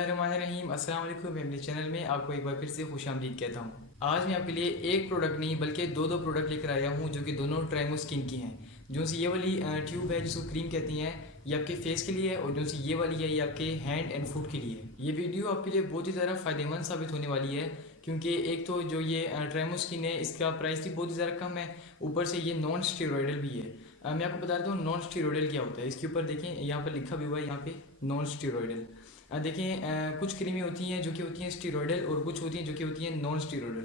बिस्मिल्लाहिर्रहमानिर्रहीम। अस्सलाम वालेकुम। मैं अपने चैनल में आपको एक बार फिर से खुशामदीद कहता हूँ। आज मैं आपके लिए एक प्रोडक्ट नहीं बल्कि दो प्रोडक्ट लेकर आया हूँ जो कि दोनों ट्राइमो स्किन की हैं। जो सी ये वाली ट्यूब है जिसको क्रीम कहती हैं, ये आपके फेस के लिए है, और जो सी ये वाली है ये आपके हैंड एंड फुट के लिए है। ये वीडियो आपके लिए बहुत ही ज़्यादा फ़ायदेमंद साबित होने वाली है, क्योंकि एक तो जो ये ट्राइमो स्किन है इसका प्राइस भी बहुत ही ज़्यादा कम है, ऊपर से ये नॉन स्टेरॉयडल भी है। मैं आपको बता देता हूँ नॉन स्टेरॉयडल क्या होता है। इसके ऊपर देखें, यहाँ पर लिखा भी हुआ है यहाँ पे नॉन स्टेरॉयडल। देखें, कुछ क्रीमें होती हैं जो कि होती हैं स्टीरॉयडल, और कुछ होती हैं जो कि होती हैं नॉन स्टीरॉयडल।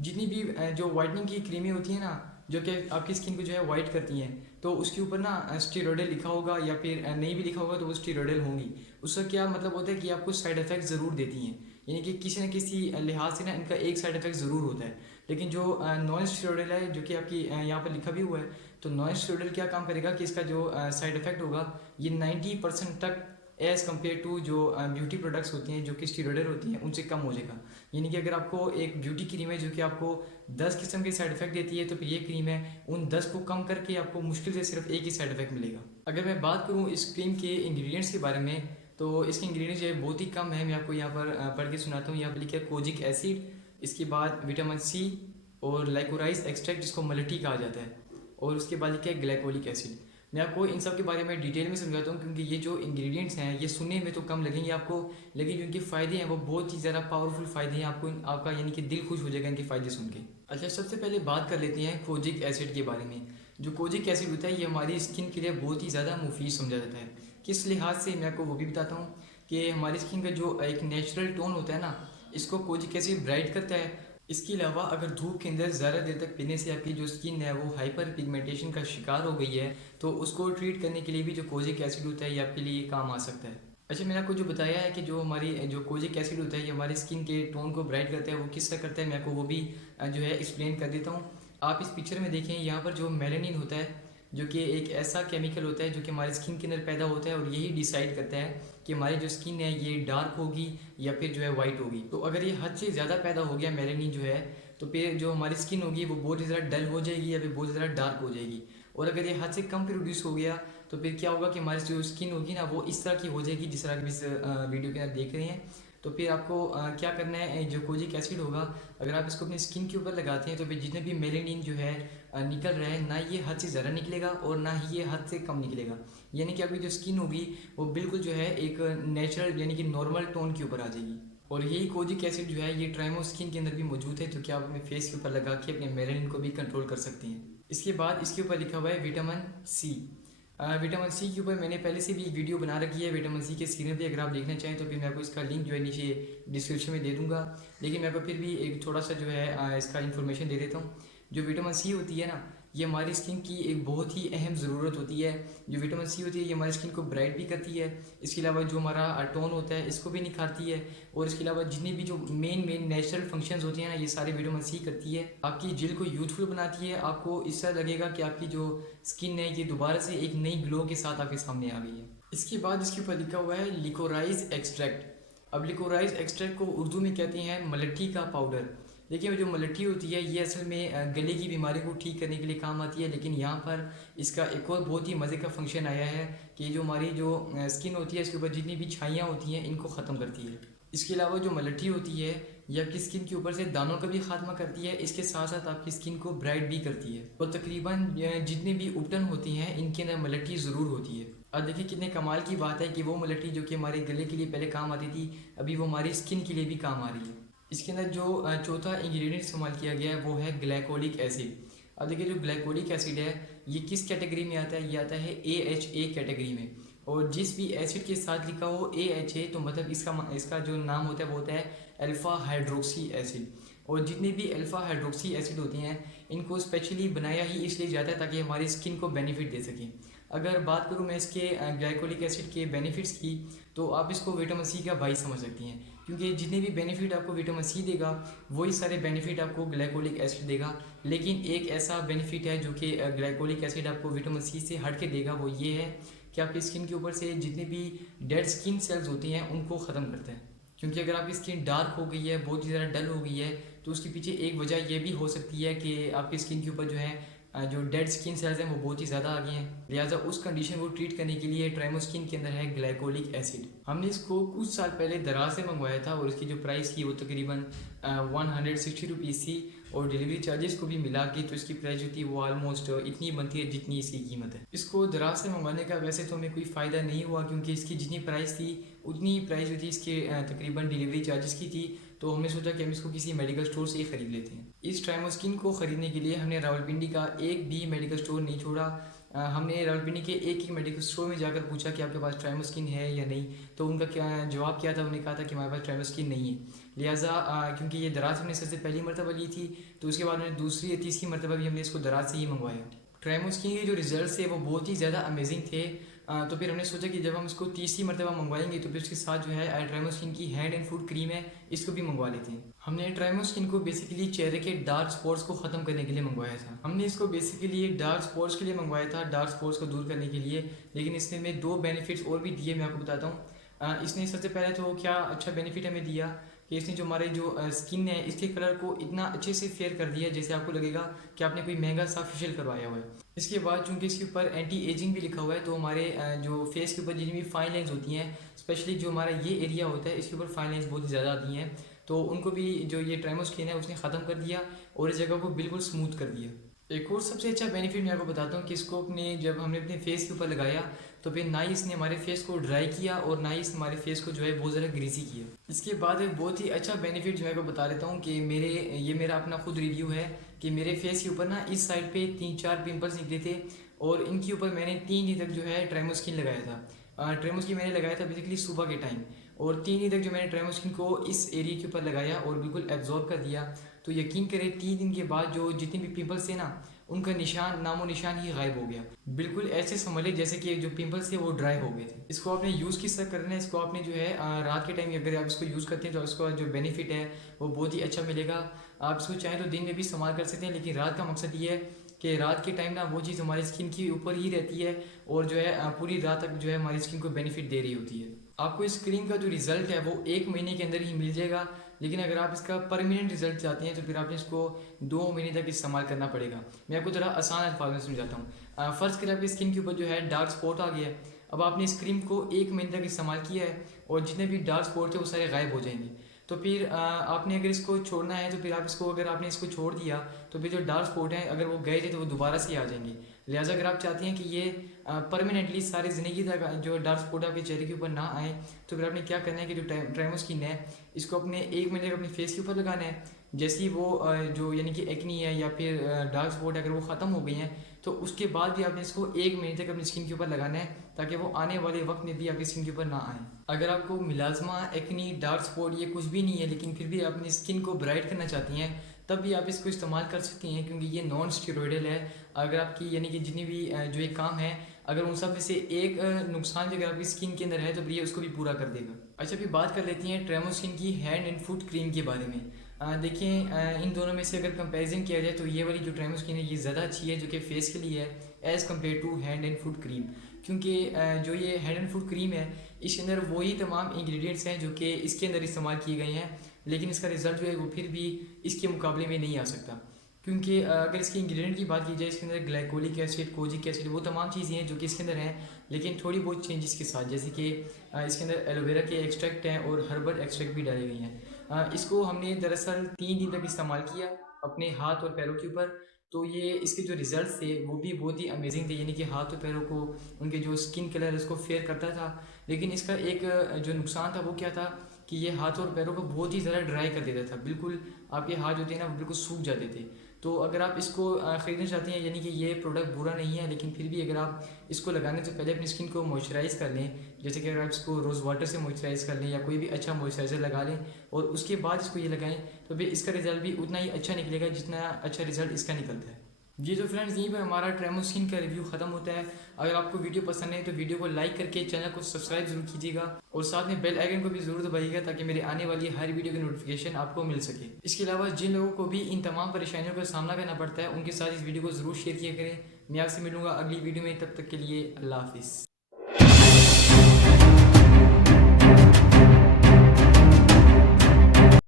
जितनी भी जो वाइटनिंग की क्रीमें होती हैं ना, जो कि आपकी स्किन को जो है वाइट करती हैं, तो उसके ऊपर ना स्टीरॉयडल लिखा होगा, या फिर नहीं भी लिखा होगा तो वो स्टीरॉयडल होंगी। उसका क्या मतलब होता है कि आपको साइड इफ़ेक्ट ज़रूर देती हैं, यानी कि किसी न किसी लिहाज से ना इनका एक साइड इफ़ेक्ट ज़रूर होता है। लेकिन जो नॉन स्टीरॉयडल है, जो कि आपकी यहाँ पर लिखा भी हुआ है, तो नॉन स्टीरॉयडल क्या काम करेगा कि इसका जो साइड इफ़ेक्ट होगा ये 90% तक एज़ कम्पेयर टू जो ब्यूटी प्रोडक्ट्स होती हैं जो कि स्टीरॉयडल होती हैं उनसे कम हो जाएगा। यानी कि अगर आपको एक ब्यूटी क्रीम है जो कि आपको 10 किस्म के साइड इफेक्ट देती है, तो फिर ये क्रीम है उन 10 को कम करके आपको मुश्किल से सिर्फ एक ही साइड इफेक्ट मिलेगा। अगर मैं बात करूँ इस क्रीम के इंग्रेडिएंट्स के बारे में, तो इसके इंग्रेडिएंट्स जो है बहुत ही कम है। मैं आपको यहाँ पर पढ़ के सुनाता हूँ। यहाँ पर लिखा है कोजिक एसिड, इसके बाद विटामिन सी और लाइकोराइस एक्सट्रैक्ट जिसको मल्टी कहा जाता है, और उसके बाद लिखा है ग्लाइकोलिक एसिड। मैं आपको इन सब के बारे में डिटेल में समझाता हूँ, क्योंकि ये जो इंग्रेडिएंट्स हैं ये सुनने में तो कम लगेंगे आपको, लेकिन जो इनके फ़ायदे हैं वो बहुत ही ज़्यादा पावरफुल फ़ायदे हैं। आपको आपका यानी कि दिल खुश हो जाएगा इनके फ़ायदे सुन के। अच्छा, सबसे पहले बात कर लेते हैं कोजिक एसिड के बारे में। जो कोजिक एसिड होता है ये हमारी स्किन के लिए बहुत ही ज़्यादा मुफीद समझा जाता है। किस लिहाज से, मैं आपको वो भी बताता हूँ कि हमारी स्किन का जो एक नेचुरल टोन होता है ना, इसको कोजिक एसिड ब्राइट करता है। इसके अलावा अगर धूप के अंदर ज़्यादा देर तक पीने से आपकी जो स्किन है वो हाइपर पिगमेंटेशन का शिकार हो गई है, तो उसको ट्रीट करने के लिए भी जो कोजिक एसिड होता है ये आपके लिए काम आ सकता है। अच्छा, मैंने आपको जो बताया है कि जो हमारी जो कोजिक एसिड होता है ये हमारी स्किन के टोन को ब्राइट करता है, वो किस तरह करता है मैं आपको वो भी जो है एक्सप्लेन कर देता हूँ। आप इस पिक्चर में देखें, यहाँ पर जो मेलानिन होता है, जो कि एक ऐसा केमिकल होता है जो कि हमारी स्किन के अंदर पैदा होता है, और यही डिसाइड करता है कि हमारी जो स्किन है ये डार्क होगी या फिर जो है वाइट होगी। तो अगर ये हद से ज़्यादा पैदा हो गया मेलानिन जो है, तो फिर जो हमारी स्किन होगी वो बहुत ही ज़्यादा डल हो जाएगी या फिर बहुत ज़्यादा डार्क हो जाएगी। और अगर ये हद से कम प्रोड्यूस हो गया, तो फिर क्या होगा कि हमारी जो स्किन होगी ना वो इस तरह की हो जाएगी जिस तरह की इस वीडियो के अंदर देख रहे हैं। तो फिर आपको क्या करना है, जो कोजिक एसिड होगा अगर आप इसको अपनी स्किन के ऊपर लगाते हैं, तो फिर जितने भी मेलेनिन जो है निकल रहा है ना, ये हद से ज़्यादा निकलेगा और ना ही ये हद से कम निकलेगा। यानी कि आपकी जो स्किन होगी वो बिल्कुल जो है एक नेचुरल यानी कि नॉर्मल टोन के ऊपर आ जाएगी। और यही कोजिक एसिड जो है ये ट्राइमो स्किन के अंदर भी मौजूद है, जो कि आप अपने फेस के ऊपर लगा के अपने मेलेनिन को भी कंट्रोल कर सकते हैं। इसके बाद इसके ऊपर लिखा हुआ है विटामिन सी। विटामिन सी के ऊपर मैंने पहले से भी एक वीडियो बना रखी है विटामिन सी के सीरम पे, अगर आप देखना चाहें तो फिर मैं आपको इसका लिंक जो है नीचे डिस्क्रिप्शन में दे दूंगा। लेकिन मैं आपको फिर भी एक थोड़ा सा जो है इसका इन्फॉर्मेशन दे देता हूँ। जो विटामिन सी होती है ना, ये हमारी स्किन की एक बहुत ही अहम ज़रूरत होती है। जो विटामिन सी होती है ये हमारी स्किन को ब्राइट भी करती है, इसके अलावा जो हमारा टोन होता है इसको भी निखारती है, और इसके अलावा जितने भी जो मेन नेचुरल फंक्शंस होती हैं ना, ये सारे विटामिन सी करती है। आपकी जेल को यूथफुल बनाती है, आपको इस तरह लगेगा कि आपकी जो स्किन है ये दोबारा से एक नई ग्लो के साथ आपके सामने आ गई है। इसके बाद इसके ऊपर लिखा हुआ है लिकोराइज एक्सट्रैक्ट। अब लिकोराइज एक्सट्रैक्ट को उर्दू में कहते हैं मलट्ठी का पाउडर। देखिए, जो मलट्ठी होती है ये असल में गले की बीमारी को ठीक करने के लिए काम आती है, लेकिन यहाँ पर इसका एक और बहुत ही मज़े का फंक्शन आया है कि जो हमारी जो स्किन होती है इसके ऊपर जितनी भी छाइयाँ होती हैं इनको ख़त्म करती है। इसके अलावा जो मलट्ठी होती है ये आपकी स्किन के ऊपर से दानों का भी खात्मा करती है, इसके साथ साथ आपकी स्किन को ब्राइट भी करती है। और तकरीबन जितने भी उपटन होती हैं इनके अंदर मलट्ठी ज़रूर होती है। अब देखिए कितने कमाल की बात है कि वो मलट्ठी जो कि हमारे गले के लिए पहले काम आती थी, अभी वो हमारी स्किन के लिए भी काम आ रही है। इसके अंदर जो चौथा इंग्रेडिएंट इस्तेमाल किया गया है वो है ग्लाइकोलिक एसिड। अब देखिए, जो ग्लाइकोलिक एसिड है ये किस कैटेगरी में आता है, ये आता है AHA कैटेगरी में। और जिस भी एसिड के साथ लिखा हो AHA, तो मतलब इसका जो नाम होता है वो होता है अल्फ़ा हाइड्रोक्सी एसिड। और जितनी भी अल्फ़ा हाइड्रोक्सी एसिड होती हैं इनको स्पेशली बनाया ही इसलिए जाता है ताकि हमारी स्किन को बेनिफिट दे सकें। अगर बात करूँ मैं इसके ग्लाइकोलिक एसिड के बेनिफिट्स की, तो आप इसको विटामिन सी का भाई समझ सकती हैं, क्योंकि जितने भी बेनिफिट आपको विटामिन सी देगा वही सारे बेनिफिट आपको ग्लाइकोलिक एसिड देगा। लेकिन एक ऐसा बेनिफिट है जो कि ग्लाइकोलिक एसिड आपको विटामिन सी से हट के देगा, वो ये है कि आपकी स्किन के ऊपर से जितने भी डेड स्किन सेल्स होती हैं उनको ख़त्म करता है। क्योंकि अगर आपकी स्किन डार्क हो गई है, बहुत ही ज़्यादा डल हो गई है, तो उसके पीछे एक वजह यह भी हो सकती है कि आपकी स्किन के ऊपर जो है जो डेड स्किन सेल्स हैं वो बहुत ही ज़्यादा आ गए हैं। लिहाजा उस कंडीशन को ट्रीट करने के लिए ट्राइमोस्किन के अंदर है ग्लाइकोलिक एसिड। हमने इसको कुछ साल पहले दराज से मंगवाया था और इसकी जो प्राइस थी वो तकरीबन 160 रुपीज़ थी, और डिलीवरी चार्जेस को भी मिला के तो इसकी प्राइस जो थी वो ऑलमोस्ट इतनी बनती है जितनी इसकी कीमत है। इसको दराज से मंगवाने का वैसे तो हमें कोई फ़ायदा नहीं हुआ, क्योंकि इसकी जितनी प्राइस थी उतनी प्राइस जो थी इसके तकरीबन डिलीवरी चार्जेस की थी। तो हमने सोचा कि हम इसको किसी मेडिकल स्टोर से ही ख़रीद लेते हैं। इस ट्राइमोस्किन को ख़रीदने के लिए हमने रावलपिंडी का एक भी मेडिकल स्टोर नहीं छोड़ा। हमने रावलपिंडी के एक ही मेडिकल स्टोर में जाकर पूछा कि आपके पास ट्राइमोस्किन है या नहीं, तो उनका क्या जवाब क्या था, उन्होंने कहा था कि हमारे पास ट्राइमोस्किन नहीं है। लिहाजा क्योंकि ये दराज हमने सबसे पहली मरतबा ली थी, तो उसके बाद हमने दूसरी या तीसरी मरतबा भी हमने इसको दराज से ही मंगवाया। ट्राइमोस्किन के जो रिजल्ट थे वो बहुत ही ज़्यादा अमेजिंग थे। तो फिर हमने सोचा कि जब हम इसको तीसरी मरतबा मंगवाएंगे तो फिर उसके साथ जो है ट्राइमोस्किन की हैंड एंड फुट क्रीम है, इसको भी मंगवा लेते हैं। हमने ट्राइमोस्किन को बेसिकली चेहरे के डार्क स्पॉट्स को ख़त्म करने के लिए मंगवाया था। हमने इसको बेसिकली डार्क स्पॉट्स के लिए मंगवाया था, डार्क स्पॉट्स को दूर करने के लिए। लेकिन इसने हमें 2 बेनिफिट्स और भी दिए, मैं आपको बताता हूँ। इसने सबसे पहले तो क्या अच्छा बेनिफिट हमें दिया कि इसने जो हमारे जो स्किन है इसके कलर को इतना अच्छे से फेयर कर दिया जैसे आपको लगेगा कि आपने कोई महंगा सा फेशियल करवाया हुआ है। इसके बाद चूंकि इसके ऊपर एंटी एजिंग भी लिखा हुआ है, तो हमारे जो फेस के ऊपर जितनी भी फाइन लाइंस होती हैं, स्पेशली जो हमारा ये एरिया होता है इसके ऊपर फाइन लाइंस बहुत ही ज़्यादा आती हैं, तो उनको भी जो ये ट्राइमोस्किन है उसने ख़त्म कर दिया और इस जगह को बिल्कुल स्मूथ कर दिया। एक और सबसे अच्छा बेनिफिट मैं आपको बताता हूँ कि इसको जब हमने अपने फेस के ऊपर लगाया तो फिर ना ही इसने हमारे फेस को ड्राई किया और ना ही इसने हमारे फेस को जो है बहुत ज़्यादा ग्रीसी किया। इसके बाद एक बहुत ही अच्छा बेनिफिट जो है मैं बता देता हूँ कि ये मेरा अपना खुद रिव्यू है कि मेरे फेस के ऊपर ना इस साइड पे 3-4 पिंपल्स निकले थे, और इनके ऊपर मैंने 3 दिन तक जो है ट्राइमोस्किन लगाया था। ट्राइमोस्किन मैंने लगाया था बेसिकली सुबह के टाइम, और 3 दिन तक जो मैंने ट्राइमोस्किन को इस एरिया के ऊपर लगाया और बिल्कुल एब्जॉर्ब कर दिया, तो यकीन करें 3 दिन के बाद जो जितने भी पिंपल्स थे ना उनका नामो निशान ही गायब हो गया। बिल्कुल ऐसे समझ जैसे कि जो पिंपल्स थे वो ड्राई हो गए थे। इसको आपने यूज़ किस तरह करना है, इसको आपने जो है रात के टाइम अगर आप इसको यूज़ करते हैं तो इसका जो बेनिफिट है वो बहुत ही अच्छा मिलेगा। आप इसको चाहें तो दिन में भी इस्तेमाल कर सकते हैं, लेकिन रात का मकसद ये है कि रात के टाइम ना वो चीज़ हमारी स्किन के ऊपर ही रहती है और जो है पूरी रात तक जो है हमारी स्किन को बेनिफिट दे रही होती है। आपको इस क्रीम का जो रिज़ल्ट है वो 1 महीने के अंदर ही मिल जाएगा, लेकिन अगर आप इसका परमानेंट रिजल्ट चाहते हैं तो फिर आपने इसको 2 महीने तक इस्तेमाल करना पड़ेगा। मैं आपको थोड़ा आसान अल्फाज में समझाता हूँ। फ़र्ज़ करें आपकी स्किन के ऊपर जो है डार्क स्पॉट आ गया है, अब आपने इस क्रीम को 1 महीने तक इस्तेमाल किया है और जितने भी डार्क स्पॉट थे वो सारे गायब हो जाएंगे। तो फिर आपने अगर इसको छोड़ना है तो फिर आप इसको अगर आपने इसको छोड़ दिया तो फिर जो डार्क स्पॉट हैं अगर वो गए थे तो वो दोबारा से आ जाएंगे। लिहाजा अगर आप चाहते हैं कि ये परमानेंटली सारी ज़िंदगी तक जो डार्क स्पॉट आपके चेहरे के ऊपर ना आए, तो फिर आपने क्या करना है कि जो ट्राइमोस्किन है इसको अपने 1 महीने तक अपने फेस के ऊपर लगाना है। जैसे ही वो जो यानी कि एक्नी है या फिर डार्क स्पॉट अगर वो ख़त्म हो गई हैं तो उसके बाद भी आपने इसको 1 महीने तक अपनी स्किन के ऊपर लगाना है ताकि वो आने वाले वक्त में भी आपकी स्किन के ऊपर ना आए। अगर आपको मिलाजमा, एक्नी, डार्क स्पॉट ये कुछ भी नहीं है लेकिन फिर भी अपनी स्किन को ब्राइट करना चाहती हैं तब भी आप इसको इस्तेमाल कर सकती हैं, क्योंकि ये नॉन स्टेरॉइडल है। अगर आपकी यानी कि जितनी भी जो ये काम है अगर उन सब में से एक नुकसान भी अगर आपकी स्किन के अंदर है तो फिर ये उसको भी पूरा कर देगा। अच्छा, फिर बात कर लेती हैं ट्राइमोस्किन की हैंड एंड फुट क्रीम के बारे में। देखिए इन दोनों में से अगर कंपैरिजन किया जाए तो ये वाली जो ट्राइमोस्किन है ये ज़्यादा अच्छी है जो कि फेस के लिए है as compare to hand and foot cream, क्योंकि जो ये हैंड एंड फुट क्रीम है इसके अंदर वही तमाम इंग्रेडिएंट्स हैं जो कि इसके अंदर इस्तेमाल किए गए हैं, लेकिन इसका रिज़ल्ट जो है वो फिर भी इसके मुकाबले में नहीं आ सकता। क्योंकि अगर इसके इंग्रेडिएंट की बात की जाए इसके अंदर ग्लाइकोलिक एसिड, कोजिक एसिड, वो तमाम चीज़ें हैं जो कि इसके अंदर हैं, लेकिन थोड़ी बहुत चेंजेस के साथ, जैसे कि इसके अंदर एलोवेरा के एक्सट्रैक्ट हैं और हर्बल एक्सट्रैक्ट भी डाले गए हैं। इसको हमने दरअसल 3 दिन तक इस्तेमाल किया अपने हाथ और पैरों के ऊपर, तो ये इसके जो रिज़ल्ट थे वो भी बहुत ही अमेजिंग थे, यानी कि हाथ और पैरों को उनके जो स्किन कलर है उसको फेयर करता था। लेकिन इसका एक जो नुकसान था वो क्या था कि ये हाथ और पैरों को बहुत ही ज़्यादा ड्राई कर देता था, बिल्कुल आपके हाथ जो थे ना वो बिल्कुल सूख जाते थे। तो अगर आप इसको ख़रीदना चाहते हैं, यानी कि ये प्रोडक्ट बुरा नहीं है, लेकिन फिर भी अगर आप इसको लगाने से पहले अपनी स्किन को मॉइस्चराइज़ कर लें, जैसे कि अगर आप इसको रोज़ वाटर से मॉइस्चराइज़ कर लें या कोई भी अच्छा मॉइस्चराइज़र लगा लें और उसके बाद इसको ये लगाएं, तो फिर इसका रिज़ल्ट भी उतना ही अच्छा निकलेगा जितना अच्छा रिज़ल्ट इसका निकलता है। जी तो फ्रेंड्स, यहीं पर हमारा ट्राइमोस्किन का रिव्यू ख़त्म होता है। अगर आपको वीडियो पसंद है तो वीडियो को लाइक करके चैनल को सब्सक्राइब जरूर कीजिएगा और साथ में बेल आइकन को भी ज़रूर दबाइएगा ताकि मेरे आने वाली हर वीडियो की नोटिफिकेशन आपको मिल सके। इसके अलावा जिन लोगों को भी इन तमाम परेशानियों का सामना करना पड़ता है उनके साथ इस वीडियो को ज़रूर शेयर किया करें। मैं आपसे मिलूंगा अगली वीडियो में, तब तक के लिए अल्लाह हाफिज़।